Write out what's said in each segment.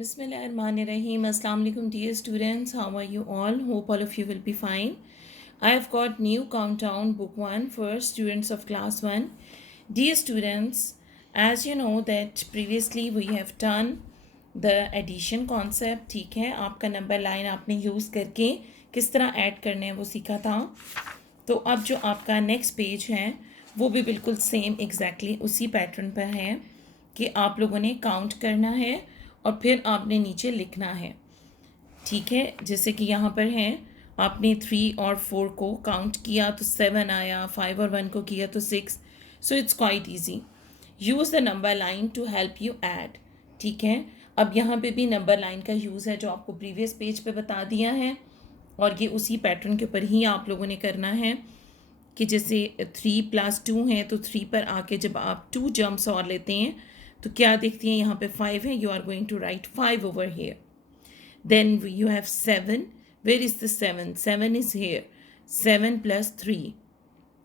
Bismillahirrahmanirrahim. Assalamu alaikum dear students. How are you all? Hope all of you will be fine. I have got new countdown book 1 for students of class 1. Dear students, as you know that previously we have done the addition concept. ठीक है, आपका number line आपने use करके किस तरह add करने हैं वो सीखा था. तो अब जो आपका नेक्स्ट पेज है वो भी बिल्कुल सेम एग्जैक्टली उसी पैटर्न पर है कि आप लोगों ने काउंट करना है और फिर आपने नीचे लिखना है. ठीक है, जैसे कि यहाँ पर है, आपने 3 और 4 को काउंट किया तो 7 आया, 5 और 1 को किया तो 6. So it's quite easy. Use the number line to help you add. ठीक है, अब यहाँ पे भी नंबर लाइन का यूज़ है जो आपको प्रीवियस पेज पे बता दिया है और ये उसी पैटर्न के ऊपर ही आप लोगों ने करना है कि जैसे 3 + 2 है तो 3 पर आके जब आप 2 जंप्स और लेते हैं तो क्या देखती हैं, यहाँ पे 5 है, you are going to write 5 over here. Then you have 7. Where is the 7? 7 is here. 7 + 3,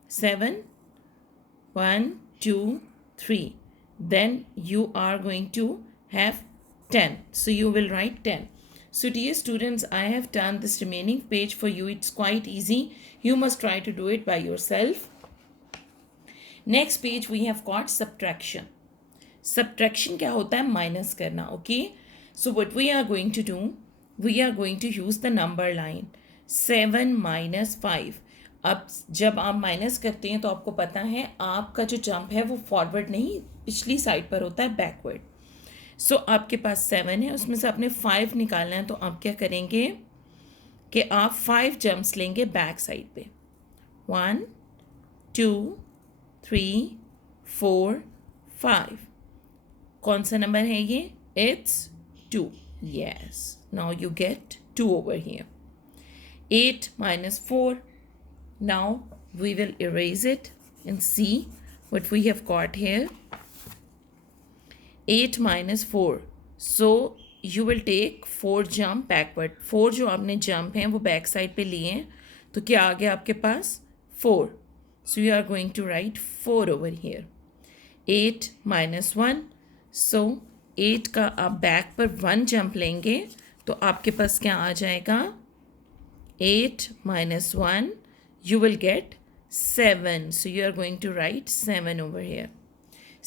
7, 1 2 3. Then you are going to have 10. So you will write 10. So dear students, I have done this remaining page for you. It's quite easy. You must try to do it by yourself. Next page we have got subtraction. Subtraction क्या होता है? Minus करना. Okay, so what we are going to do, we are going to use the number line 7 - 5. अब जब आप minus करते हैं तो आपको पता है आपका जो जंप है वो फॉरवर्ड नहीं पिछली साइड पर होता है, बैकवर्ड. सो आपके पास 7 है, उसमें से आपने 5 निकालना है तो आप क्या करेंगे कि आप 5 जंप्स लेंगे बैक साइड पे. 1 2 3 4 5. कौन सा नंबर है ये? It's 2. Yes, now you get 2 over here. 8 - 4. Now we will erase it and see what we have got here. 8 - 4. So you will take 4 jump backward. 4 जो आपने जंप हैं वो बैक साइड पे लिए हैं तो क्या आ गया आपके पास? 4. So you are going to write 4 over here. 8 - 1. सो 8 का आप बैक पर 1 जंप लेंगे तो आपके पास क्या आ जाएगा? 8 - 1, you will get 7. So you are going to write 7 over here.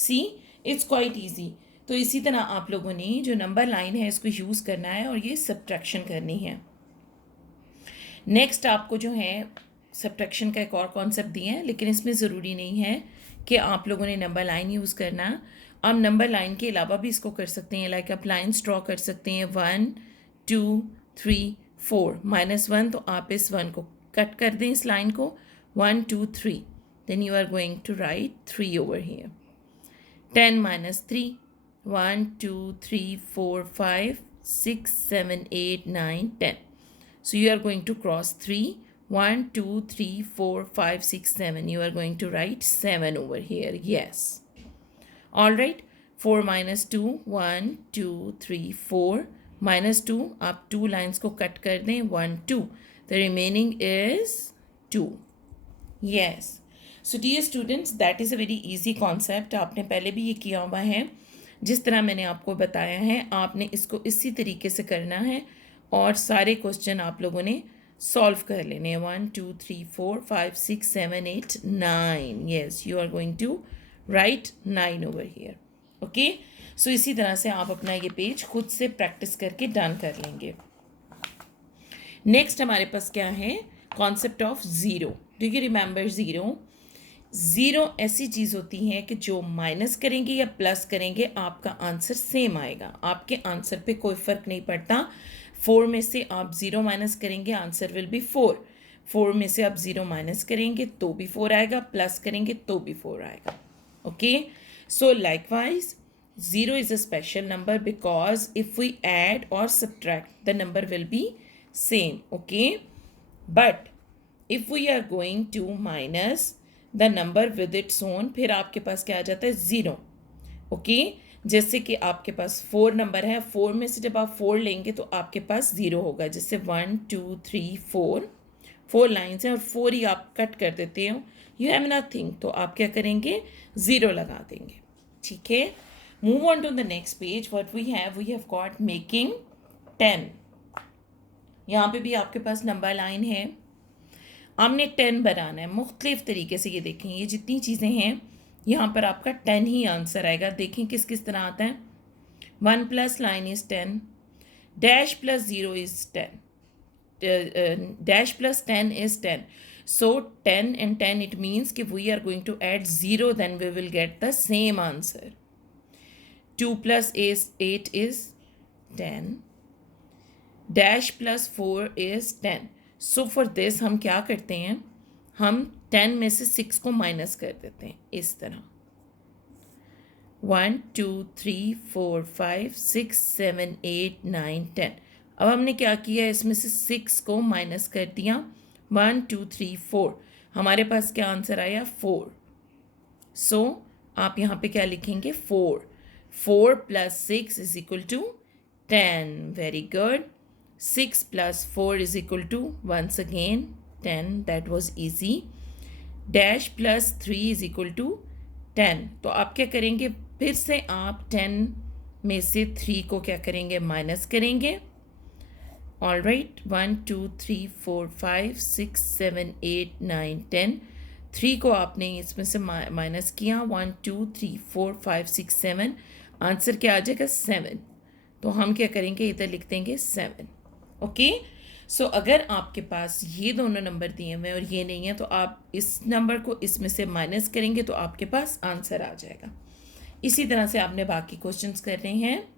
See, it's quite easy. तो इसी तरह आप लोगों ने जो नंबर लाइन है इसको यूज़ करना है और ये सब्ट्रैक्शन करनी है. नेक्स्ट आपको जो है सब्ट्रैक्शन का एक और कॉन्सेप्ट दिया है, लेकिन इसमें ज़रूरी नहीं है कि आप लोगों ने नंबर लाइन यूज़ करना. आप नंबर लाइन के अलावा भी इसको कर सकते हैं, लाइक आप लाइन्स ड्रॉ कर सकते हैं 1 2 3 4. -1 तो आप इस 1 को कट कर दें, इस लाइन को. 1 2 3. Then you are going to write 3 over here. 10 - 3. 1 2 3 4 5 6 7 8 9 10. So you are going to cross 3. 1 2 3 4 5 6 7. You are going to write 7 over here. Yes. All right. 4 - 2. 1 2 3 4. -2 आप 2 लाइन्स को कट कर दें. 1 2. The remaining is 2. Yes. So dear students, that is a very easy concept. आपने पहले भी ये किया हुआ है. जिस तरह मैंने आपको बताया है आपने इसको इसी तरीके से करना है और सारे क्वेश्चन आप लोगों ने सॉल्व कर लेने हैं. 1 2 3 4 5 6 7 8 9. Yes, you are going to write 9 over here. Okay? So इसी तरह से आप अपना ये पेज खुद से प्रैक्टिस करके डन कर लेंगे. नेक्स्ट हमारे पास क्या है? Concept of zero. Do you remember zero? Zero ऐसी चीज़ होती है कि जो माइनस करेंगे या प्लस करेंगे आपका आंसर सेम आएगा. आपके आंसर पे कोई फ़र्क नहीं पड़ता. 4 में से आप 0 माइनस करेंगे, आंसर विल बी 4. 4 में से आप 0 माइनस करेंगे तो भी 4 आएगा, प्लस करेंगे तो भी 4 आएगा. Okay, so likewise 0 is a special number because if we add or subtract the number will be same. Okay, but if we are going to minus the number with its own, फिर आपके पास क्या आ जाता है? 0. Okay, जैसे कि आपके पास 4 number है, 4 में से जब आप 4 लेंगे तो आपके पास 0 होगा. जैसे 1 2 3 4 लाइन्स हैं और 4 ही आप कट कर देते हो, यू हैव नथिंग, तो आप क्या करेंगे? 0 लगा देंगे. ठीक है. Move on to the next page. What we have got making 10. यहाँ पे भी आपके पास नंबर लाइन है, हमने 10 बनाना है मुख्तलिफ तरीके से। ये देखें, ये जितनी चीज़ें हैं यहाँ पर आपका 10 ही आंसर आएगा। देखें किस किस तरह आता है। 1 plus line is 10, dash plus 0 is 10, dash plus 10 is 10. So 10 and 10, it means कि we are going to add 0, then we will get the same answer. 2 plus 8 is 10. Dash plus 4 is 10. So for this हम क्या करते हैं, हम 10 में से 6 को minus कर देते हैं इस तरह। 1 2 3 4 5 6 7 8 9 10। अब हमने क्या किया, इसमें से 6 को माइनस कर दिया। 1 2 3 4, हमारे पास क्या आंसर आया, 4। सो आप यहाँ पे क्या लिखेंगे, 4। 4 plus 6 is equal to 10। Very good. 6 plus 4 is equal to once again 10, that was easy. Dash plus 3 is equal to 10। तो आप क्या करेंगे, फिर से आप 10 में से 3 को क्या करेंगे, माइनस करेंगे। All right, 1 2 3 4 5 6 7 8 9 10। 3 को आपने इसमें से माइनस किया। 1 2 3 4 5 6 7, आंसर क्या आ जाएगा, 7। तो हम क्या करेंगे, इधर लिख देंगे 7। ओके। सो अगर आपके पास ये दोनों नंबर दिए हुए हैं और ये नहीं है, तो आप इस नंबर को इसमें से माइनस करेंगे तो आपके पास आंसर आ जाएगा। इसी तरह से आपने बाकी क्वेश्चंस करने हैं।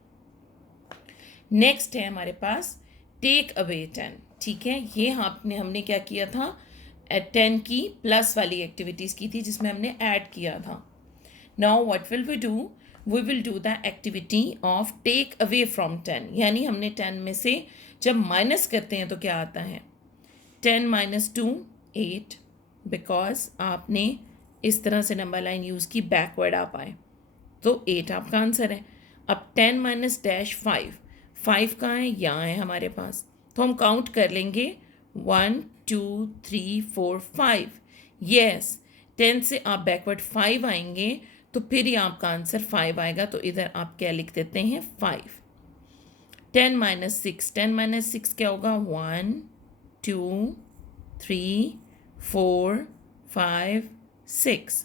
नेक्स्ट है हमारे पास टेक अवे 10। ठीक है, ये हमने क्या किया था, 10 की प्लस वाली एक्टिविटीज़ की थी जिसमें हमने ऐड किया था। Now what will we do, we will do the activity of take away from 10। यानी हमने 10 में से जब माइनस करते हैं तो क्या आता है, 10 माइनस 2 8, बिकॉज आपने इस तरह से नंबर लाइन यूज़ की, बैकवर्ड आप आए तो 8 आपका आंसर है। अब 10 माइनस डैश 5, 5 कहाँ है, यहाँ है हमारे पास। तो हम काउंट कर लेंगे 1 2 3 4 5। यस, 10 से आप बैकवर्ड 5 आएंगे तो फिर ही आपका आंसर 5 आएगा। तो इधर आप क्या लिख देते हैं, 5। 10 माइनस 6, 10 माइनस 6 क्या होगा, 1 2 3 4 5 6।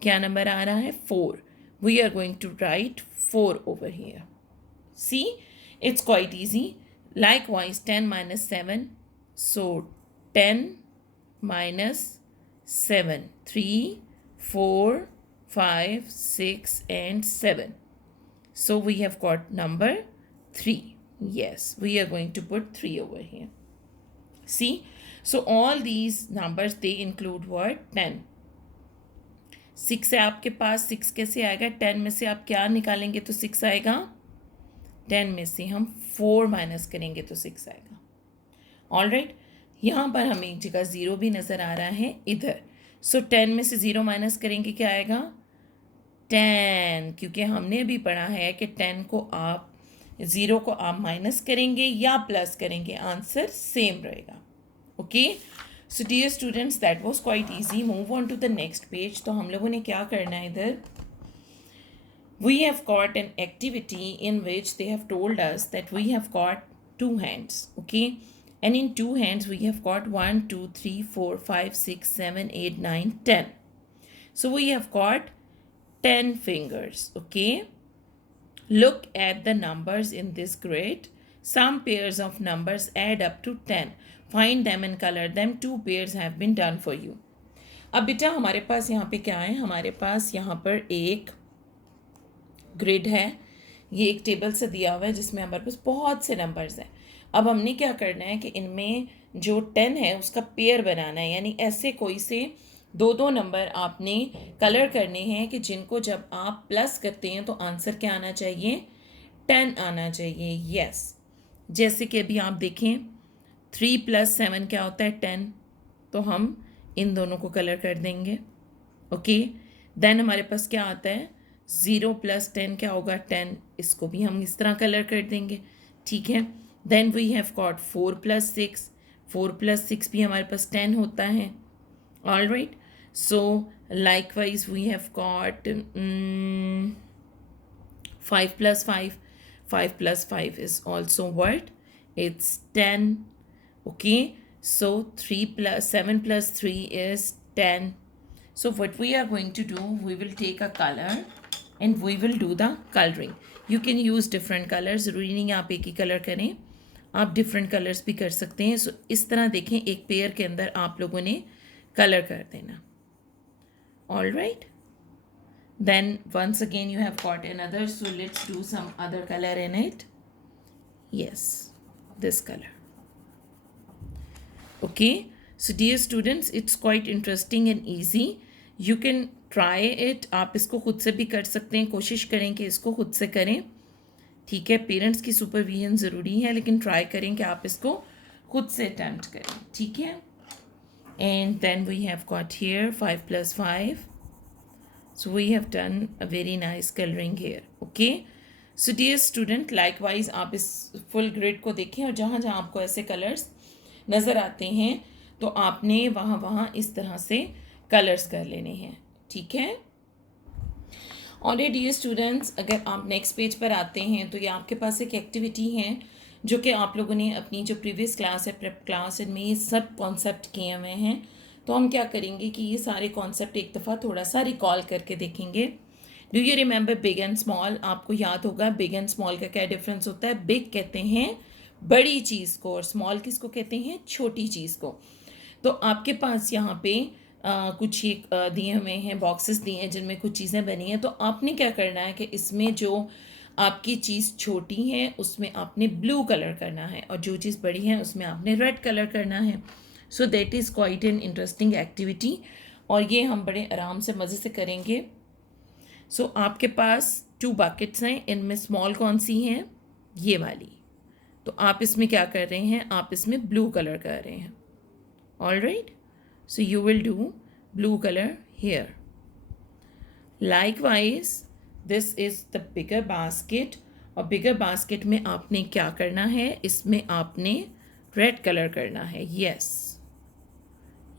क्या नंबर आ रहा है, 4। We are going to write 4 over here. See, it's quite easy. Likewise, 10 minus 7. So 10 minus 7. 3, 4, 5, 6, and 7. So we have got number 3. Yes, we are going to put 3 over here. See, so all these numbers, they include what? 10. 6 है आपके पास, 6 कैसे आएगा, 10 में से आप क्या निकालेंगे तो 6 आएगा। 10 में से हम 4 माइनस करेंगे तो 6 आएगा। ऑल राइट, यहाँ पर हमें एक जगह 0 भी नज़र आ रहा है इधर। सो 10 में से 0 माइनस करेंगे, क्या आएगा, 10। क्योंकि हमने अभी पढ़ा है कि 10 को आप 0 को आप माइनस करेंगे या प्लस करेंगे, आंसर सेम रहेगा। Okay. So dear students, that was quite easy. Move on to the next page. तो हम लोगों ने क्या करना है इधर, we have got an activity in which they have told us that we have got 2 hands, okay, and in 2 hands we have got 1 2 3 4 5 6 7 8 9 10. So we have got 10 fingers, okay. Look at the numbers in this grid. Some pairs of numbers add up to 10. Find them and color them. 2 pairs have been done for you. अब बेटा हमारे पास यहाँ पे क्या है, हमारे पास यहाँ पर एक ग्रिड है। ये एक टेबल से दिया हुआ है जिसमें हमारे पास बहुत से नंबर्स हैं। अब हमने क्या करना है कि इनमें जो 10 है उसका पेयर बनाना है, यानी ऐसे कोई से 2 नंबर आपने कलर करने हैं कि जिनको जब आप प्लस करते हैं तो आंसर क्या आना चाहिए, 10 आना चाहिए। यस, जैसे कि अभी आप देखें 3 + 7 क्या होता है, 10। तो हम इन दोनों को कलर कर देंगे। ओके, देन हमारे पास क्या आता है, 0 + 10 क्या होगा, 10। इसको भी हम इस तरह कलर कर देंगे। ठीक है, देन वी हैव गॉट 4 + 6, 4 + 6 भी हमारे पास 10 होता है। All right, so likewise we have got 5 plus 5. 5 plus 5 is also what? It's 10. Okay. So 7 plus 3 is 10. So what we are going to do, we will take a color and we will do the coloring. You can use different colors. ज़रूरी नहीं आप एक ही colour करें, आप different colours भी कर सकते हैं. सो इस तरह देखें, एक पेयर के अंदर आप लोगों ने कलर कर देना. All right. Then once again you have got another, so let's do some other color in it. Yes, this color. Okay, so dear students, it's quite interesting and easy. You can try it. आप इसको खुद से भी कर सकते हैं. कोशिश करें कि इसको खुद से करें. ठीक है, पेरेंट्स की सुपरविजन ज़रूरी है, लेकिन ट्राई करें कि आप इसको खुद से अटैम्प्ट करें. ठीक है. And then we have got here 5 plus 5. So we have done a very nice coloring here. Okay. So dear student, likewise आप इस full grid को देखें और जहाँ जहाँ आपको ऐसे colors नज़र आते हैं तो आपने वहाँ इस तरह से colors कर लेने हैं. ठीक है. और डियर स्टूडेंट्स, अगर आप नेक्स्ट पेज पर आते हैं तो ये आपके पास एक एक्टिविटी है जो कि आप लोगों ने अपनी जो प्रीवियस क्लास है, प्रेप क्लास, इनमें ये सब कॉन्सेप्ट किए हुए हैं. तो हम क्या करेंगे कि ये सारे कॉन्सेप्ट एक दफ़ा थोड़ा सा रिकॉल करके देखेंगे. Do you remember big and small? आपको याद होगा बिग एंड स्मॉल का क्या डिफरेंस होता है. बिग कहते हैं बड़ी चीज़ को और स्मॉल किसको कहते हैं? छोटी चीज़ को. तो आपके पास यहाँ पे कुछ ये दिए हुए हैं, बॉक्सेस दिए हैं जिनमें कुछ चीज़ें बनी हैं. तो आपने क्या करना है कि इसमें जो आपकी चीज़ छोटी है उसमें आपने ब्लू कलर करना है और जो चीज़ बड़ी है उसमें आपने रेड कलर करना है. So that is quite an interesting activity और ये हम बड़े आराम से मज़े से करेंगे. सो आपके पास 2 बकेट्स हैं. इनमें स्मॉल कौन सी हैं? ये वाली. तो आप इसमें क्या कर रहे हैं? आप इसमें ब्लू कलर कर रहे हैं. All right. So you will do blue color here. Likewise, this is the bigger basket. और bigger basket में आपने क्या करना है? इसमें आपने red color करना है. Yes,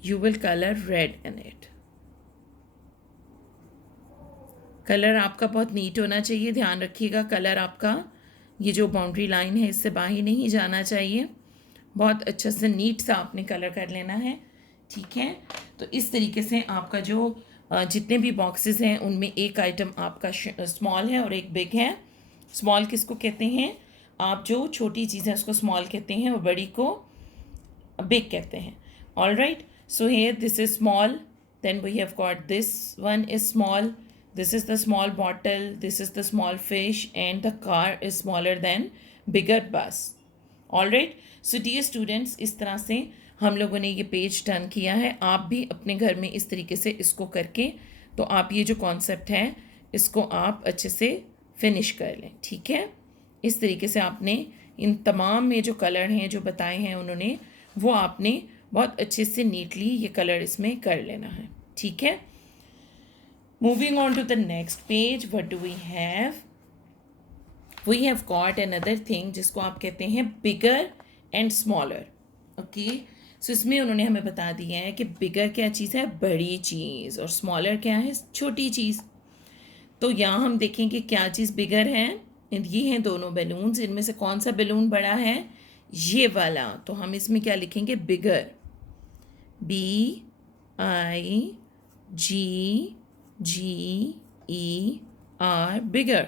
you will color red in it. Colour आपका बहुत नीट होना चाहिए. ध्यान रखिएगा, कलर आपका ये जो बाउंड्री लाइन है इससे बाहर नहीं जाना चाहिए. बहुत अच्छे से नीट सा आपने कलर कर लेना है. ठीक है. तो इस तरीके से आपका जो जितने भी बॉक्सेस हैं उनमें एक आइटम आपका स्मॉल है और एक बिग है. स्मॉल किसको कहते हैं? आप जो छोटी चीज़ें उसको स्मॉल कहते हैं और बड़ी को बिग कहते हैं. All right. So here this is small. Then we have got this one is small. This is the small bottle. This is the small fish and the car is smaller than bigger bus. All right. So dear students, इस तरह से हम लोगों ने ये page done किया है. आप भी अपने घर में इस तरीके से इसको करके तो आप ये जो कॉन्सेप्ट है इसको आप अच्छे से फिनिश कर लें. ठीक है. इस तरीके से आपने इन तमाम में जो कलर हैं जो बताए हैं उन्होंने, वो आपने बहुत अच्छे से नीटली ये कलर इसमें कर लेना है. ठीक है. Moving on to the next page, what do we have? We have got another thing जिसको आप कहते हैं bigger and smaller. Okay. So इसमें उन्होंने हमें बता दिया है कि बिगर क्या चीज़ है? बड़ी चीज़. और स्मॉलर क्या है? छोटी चीज़. तो यहाँ हम देखेंगे क्या चीज़ बिगर है. ये हैं दोनों बैलून्स. इनमें से कौन सा बैलून बड़ा है? ये वाला. तो हम इसमें क्या लिखेंगे? बिगर. BIGGER. बिगर.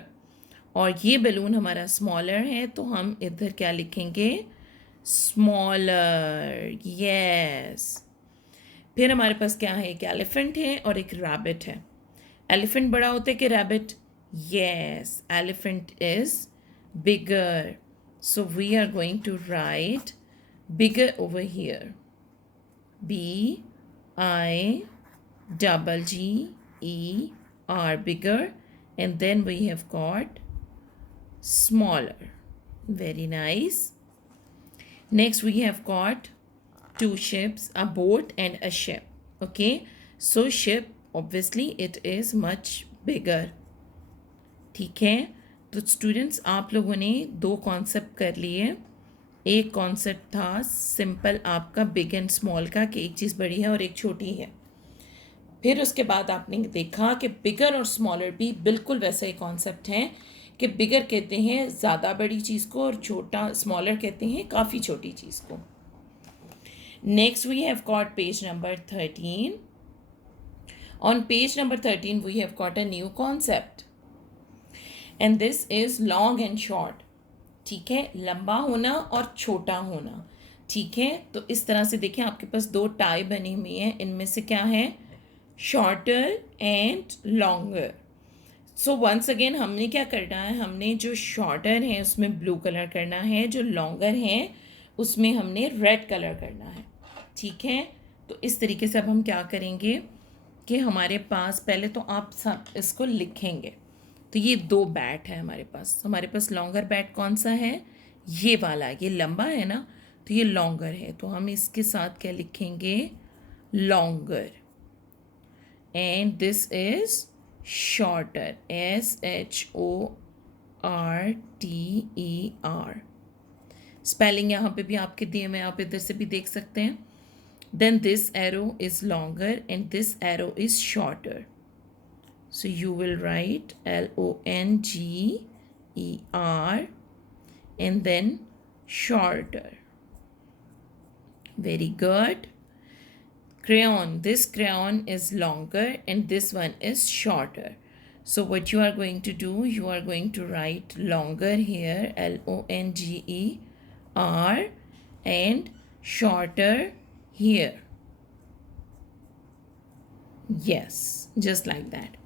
और ये बैलून हमारा स्मॉलर है तो हम इधर क्या लिखेंगे? स्मॉलर. यस. फिर हमारे पास क्या है? एक एलिफेंट है और एक रैबिट है. एलिफेंट बड़ा होता है कि rabbit? Yes, elephant is bigger. So we are going to write bigger over here. BIGGER. Bigger. And then we have got smaller. Very nice. Next we have got 2 ships, a boat and a ship. Okay. So ship, obviously it is much bigger. ठीक है. तो students, आप लोगों ने 2 concept कर लिए. एक concept था सिंपल आपका बिग एंड स्मॉल का कि एक चीज़ बड़ी है और एक छोटी है. फिर उसके बाद आपने देखा कि बिगर और स्मॉलर भी बिल्कुल वैसा ही कॉन्सेप्ट है कि बिगर कहते हैं ज़्यादा बड़ी चीज़ को और छोटा स्मॉलर कहते हैं काफ़ी छोटी चीज़ को. Next we have got page number 13. On page number 13 we have got a new concept and this is long and short. ठीक है, लंबा होना और छोटा होना. ठीक है, तो इस तरह से देखें आपके पास दो टाई बनी हुई हैं. इनमें से क्या है, shorter and longer. So once again हमने क्या करना है, हमने जो शॉर्टर है उसमें ब्लू कलर करना है, जो लॉन्गर है उसमें हमने रेड कलर करना है. ठीक है, तो इस तरीके से अब हम क्या करेंगे कि हमारे पास पहले तो आप सब इसको लिखेंगे. तो ये दो बैट है हमारे पास लॉन्गर बैट कौन सा है, ये वाला. ये लंबा है ना, तो ये लॉन्गर है. तो हम इसके साथ क्या लिखेंगे, longer. And this is shorter, SHORTER. Spelling यहाँ पे भी आपके दिए में, आप इधर से भी देख सकते हैं. Then this arrow is longer and this arrow is shorter. So you will write LONGER and then shorter. Very good. Crayon. This crayon is longer and this one is shorter. So what you are going to do, you are going to write longer here, LONGER, and shorter here. Yes, just like that.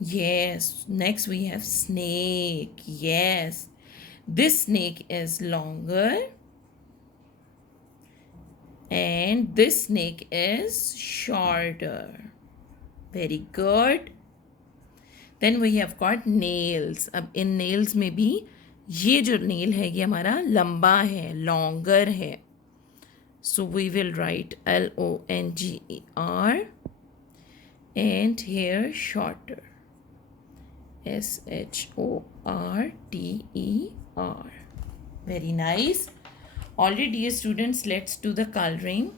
Yes, next we have snake. Yes, this snake is longer and this snake is shorter. Very good. Then we have got nails. अब इन nails में भी ये जो nail है ये हमारा लंबा है, longer है. So we will write LONGER and here shorter, SHORTER. Very nice. Already dear students, let's do the coloring.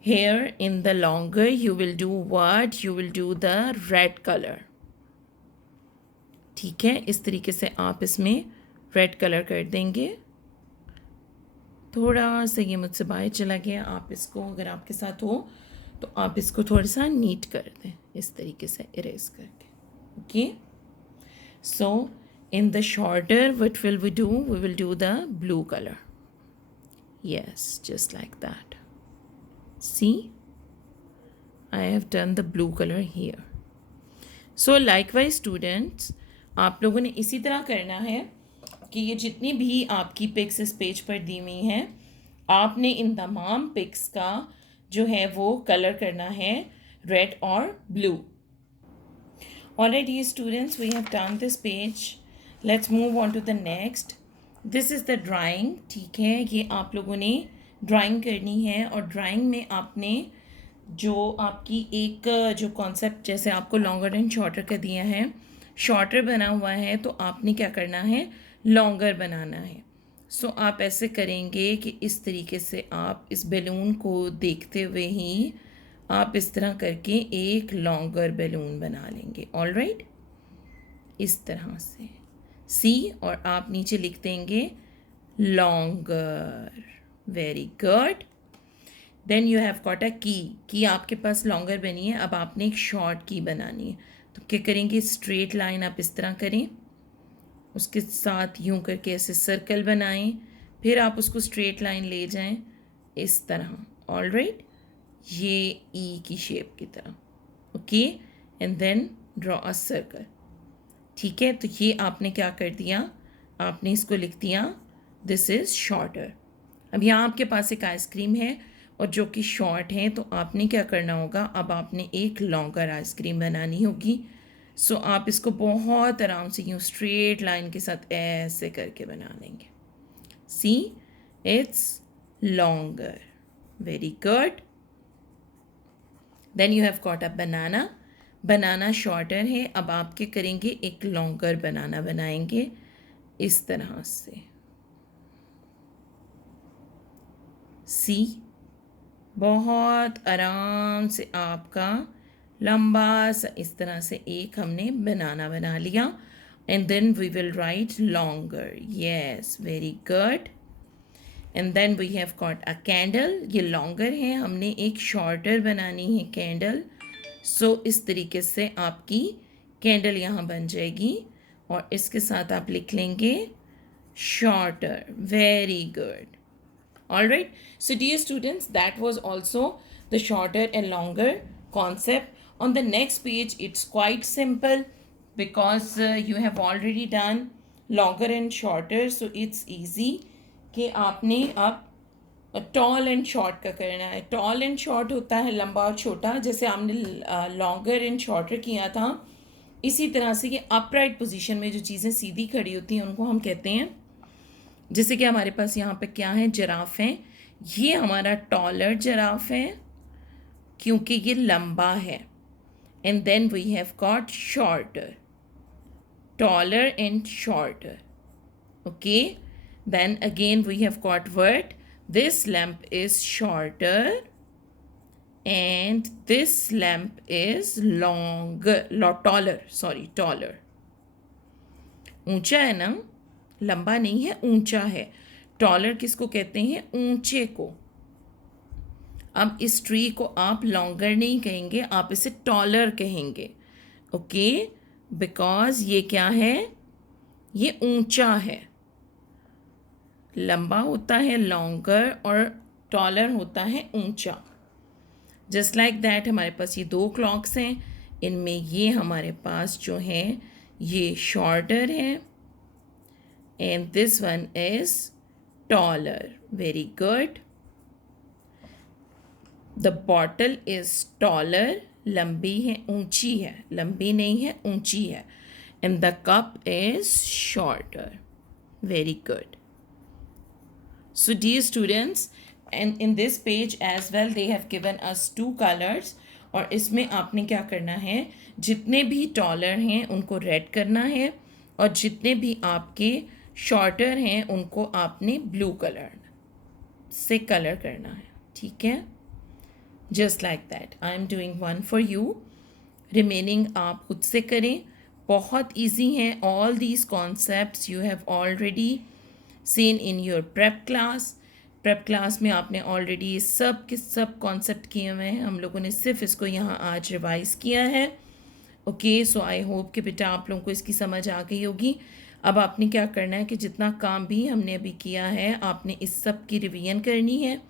Here in the longer you will do what? You will do the red color. ठीक है, इस तरीके से आप इसमें red colour कर देंगे. थोड़ा सा ये मुझसे बाहर चला गया, आप इसको अगर आपके साथ हो तो आप इसको थोड़ा सा नीट कर दें इस तरीके से इरेज करके. Okay, so in the shorter what will we will do the blue colour. Yes, just like that. See, I have done the blue colour here. So likewise students, आप लोगों ने इसी तरह करना है कि ये जितनी भी आपकी पिक्स इस पेज पर दी हुई हैं, आपने इन तमाम पिक्स का जो है वो कलर करना है रेड और blue. Alright dear students, we have done this page. Let's move on to the next. This is the drawing. ठीक है, ये आप लोगों ने ड्राइंग करनी है और ड्राइंग में आपने जो आपकी एक जो कॉन्सेप्ट जैसे आपको लॉन्गर एंड शॉर्टर का दिया है, शॉर्टर बना हुआ है तो आपने क्या करना है, लॉन्गर बनाना है. सो आप ऐसे करेंगे कि इस तरीके से आप इस बैलून को देखते हुए ही आप इस तरह करके एक लॉन्गर बैलून बना लेंगे. ऑलराइट, इस तरह से. सी, और आप नीचे लिख देंगे longer. Very good. Then you have got a की आपके पास लॉन्गर बनी है. अब आपने एक शॉर्ट की बनानी है. तो क्या करेंगे, स्ट्रेट लाइन आप इस तरह करें, उसके साथ यूं करके ऐसे सर्कल बनाएं, फिर आप उसको स्ट्रेट लाइन ले जाएं इस तरह. ऑलराइट, ये ई की शेप की तरह. Okay, and then draw a circle. ठीक है, तो ये आपने क्या कर दिया, आपने इसको लिख दिया दिस इज़ शॉर्टर. अब यहाँ आपके पास एक आइसक्रीम है और जो कि शॉर्ट है, तो आपने क्या करना होगा, अब आपने एक लॉन्गर आइसक्रीम बनानी होगी. सो आप इसको बहुत आराम से यूँ स्ट्रेट लाइन के साथ ऐसे करके बना लेंगे. See, it's longer. Very good. Then you have got a banana. Banana shorter है. अब आप क्या करेंगे, एक लॉन्गर बनाना बनाएंगे इस तरह से. सी, बहुत आराम से आपका लंबा सा इस तरह से एक हमने बनाना बना लिया. and then we will write longer. Yes, very good. And then we have got a candle. ये longer है, हमने एक shorter बनानी है candle. So इस तरीके से आपकी candle यहाँ बन जाएगी और इसके साथ आप लिख लेंगे shorter. Very good. Alright, so dear students, that was also the shorter and longer concept. On the next page, it's quite simple because you have already done longer and shorter, so it's easy कि आपने अब tall and short का करना है. Tall and short होता है लंबा और छोटा, जैसे हमने लॉन्गर एंड शॉर्टर किया था. इसी तरह से ये अपराइट पोजीशन में जो चीज़ें सीधी खड़ी होती हैं उनको हम कहते हैं. जैसे कि हमारे पास यहाँ पे क्या है, जिराफ है. ये हमारा टॉलर जिराफ है क्योंकि ये लंबा है. And then we have got shorter, taller and shorter. Okay, then again we have got word, this lamp is shorter and this lamp is longer, taller. ऊंचा है ना, लंबा नहीं है, ऊंचा है. टॉलर किसको कहते हैं, ऊंचे को. अब इस ट्री को आप लॉन्गर नहीं कहेंगे, आप इसे टॉलर कहेंगे. ओके, बिकॉज ये क्या है, ये ऊंचा है. लंबा होता है लॉन्गर और टॉलर होता है ऊंचा. जस्ट लाइक दैट हमारे पास ये दो क्लॉक्स हैं. इनमें ये हमारे पास जो है ये शॉर्टर है and this one is taller. Very good. The bottle is taller, लंबी है, ऊंची है, लंबी नहीं है, ऊंची है. And the cup is shorter. Very good. So dear students, and in this page as well they have given us two colors. और इसमें आपने क्या करना है, जितने भी टॉलर हैं उनको रेड करना है और जितने भी आपके शॉर्टर हैं उनको आपने ब्लू कलर से कलर करना है. ठीक है, just like that. I am doing one for you. Remaining आप खुद से करें. बहुत ईजी हैं. All these concepts you have already seen in your prep class में आपने ऑलरेडी सब के सब कॉन्सेप्ट किए हुए हैं. हम लोगों ने सिर्फ इसको यहाँ आज रिवाइज किया है. ओके, सो आई होप कि बेटा आप लोगों को इसकी समझ आ गई होगी. अब आपने क्या करना है कि जितना काम भी हमने अभी किया है आपने इस सब की रिवीजन करनी है,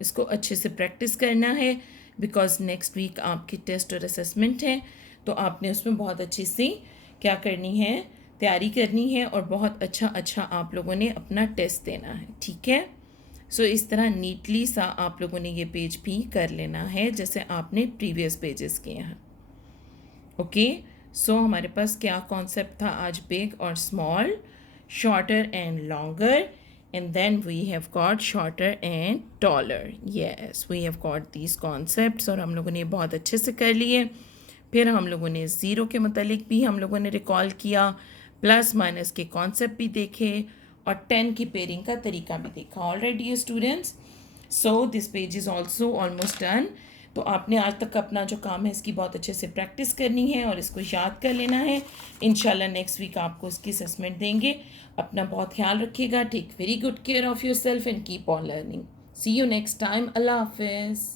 इसको अच्छे से प्रैक्टिस करना है बिकॉज नेक्स्ट वीक आपकी टेस्ट और असेसमेंट है. तो आपने उसमें बहुत अच्छी सी क्या करनी है, तैयारी करनी है और बहुत अच्छा आप लोगों ने अपना टेस्ट देना है. ठीक है, सो इस तरह नीटली सा आप लोगों ने ये पेज भी कर लेना है जैसे आपने प्रीवियस पेजेस किए हैं. ओके, सो हमारे पास क्या कॉन्सेप्ट था आज, बिग और small, shorter and longer, and then we have got shorter and taller. Yes, we have got these concepts और हम लोगों ने बहुत अच्छे से कर लिए. फिर हम लोगों ने ज़ीरो के मतलब भी हम लोगों ने रिकॉल किया, प्लस माइनस के कॉन्सेप्ट भी देखे और 10 की पेयरिंग का तरीका भी देखा. Already students, so this page is also almost done. तो आपने आज तक अपना जो काम है इसकी बहुत अच्छे से प्रैक्टिस करनी है और इसको याद कर लेना है. इंशाल्लाह नेक्स्ट वीक आपको इसकी असेसमेंट देंगे. अपना बहुत ख्याल रखिएगा. Take very good care of yourself and keep on learning. See you next time. अल्लाह हाफिज़.